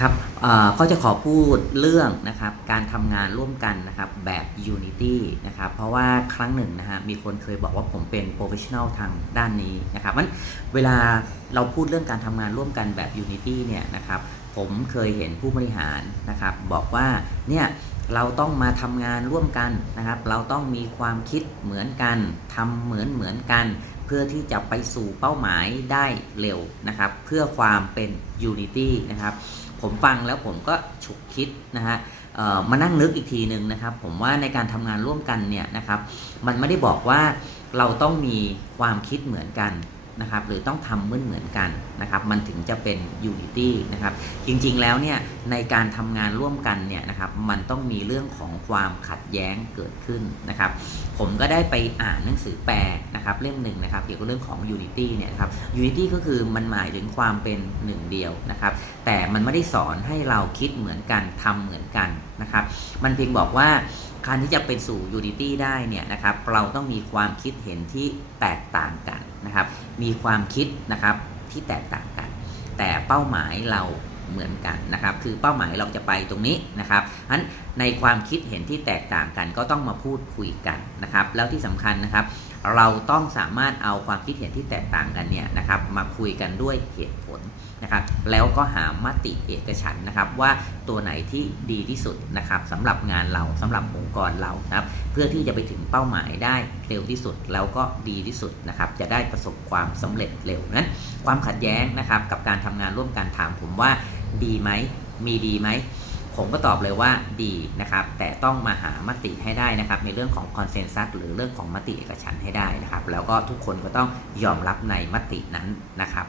ครับก็จะขอพูดเรื่องนะครับการทำงานร่วมกันนะครับแบบ Unity นะครับเพราะว่าครั้งหนึ่งนะฮะมีคนเคยบอกว่าผมเป็น professional ทางด้านนี้นะครับมันเวลาเราพูดเรื่องการทำงานร่วมกันแบบ Unity เนี่ยนะครับผมเคยเห็นผู้บริหารนะครับบอกว่าเนี่ยเราต้องมาทำงานร่วมกันนะครับ เราต้องมีความคิดเหมือนกันทำเหมือนเหมือนกัน เพื่อที่จะไปสู่เป้าหมายได้เร็วนะครับ เพื่อความเป็น Unity นะครับ ผมฟังแล้วผมก็ฉุกคิดนะฮะมานั่งนึกอีกทีหนึ่งนะครับ ผมว่าในการทำงานร่วมกันเนี่ยนะครับ มันไม่ได้บอกว่าเราต้องมีความคิดเหมือนกัน นะครับหรือต้องทำเหมือนเหมือนกันนะครับมันถึงจะเป็น Unity นะครับจริงๆแล้วเนี่ยในการทำงานร่วมกันเนี่ยนะครับมันต้องมีเรื่องของความขัดแย้งเกิดขึ้นนะครับผมก็ได้ไปอ่านหนังสือแปลนะครับเล่มหนึ่งนะครับเกี่ยวกับเรื่องของ Unity เนี่ยครับ Unity ก็คือมันหมายถึงความเป็นหนึ่งเดียวนะครับแต่มันไม่ได้สอนให้เราคิดเหมือนกันทำเหมือนกันนะครับมันเพียงบอกว่า การที่จะเป็นสู่ยูนิตี้ได้เนี่ยนะครับเราต้องมีความคิดเห็นที่แตกต่างกันนะครับ มีความคิดนะครับที่แตกต่างกัน แต่เป้าหมายเราเหมือนกันนะครับ คือเป้าหมายเราจะไปตรงนี้นะครับอันในความคิดเห็นที่แตกต่างกันก็ต้องมาพูดคุยกันนะครับ แล้วที่สำคัญนะครับ เราต้องสามารถเอาความคิดเห็นที่แตกต่างกันเนี่ยนะครับมาคุยกันด้วยเหตุผลนะครับแล้วก็หามติเอกฉันนะครับว่าตัวไหนที่ดีที่สุดนะครับสำหรับงานเราสำหรับองค์กรเรานะครับเพื่อที่จะไปถึงเป้าหมายได้เร็วที่สุดแล้วก็ดีที่สุดนะครับจะได้ประสบความสำเร็จเร็วนั้น ความขัดแย้งนะครับกับการทำงานร่วมกันถามผมว่าดีไหมมีดีไหม ผมก็ตอบเลยว่าดีนะครับ แต่ต้องมาหามติให้ได้นะครับ ในเรื่องของคอนเซนแซสหรือเรื่องของมติเอกฉันให้ได้นะครับ แล้วก็ทุกคนก็ต้องยอมรับในมตินั้นนะครับ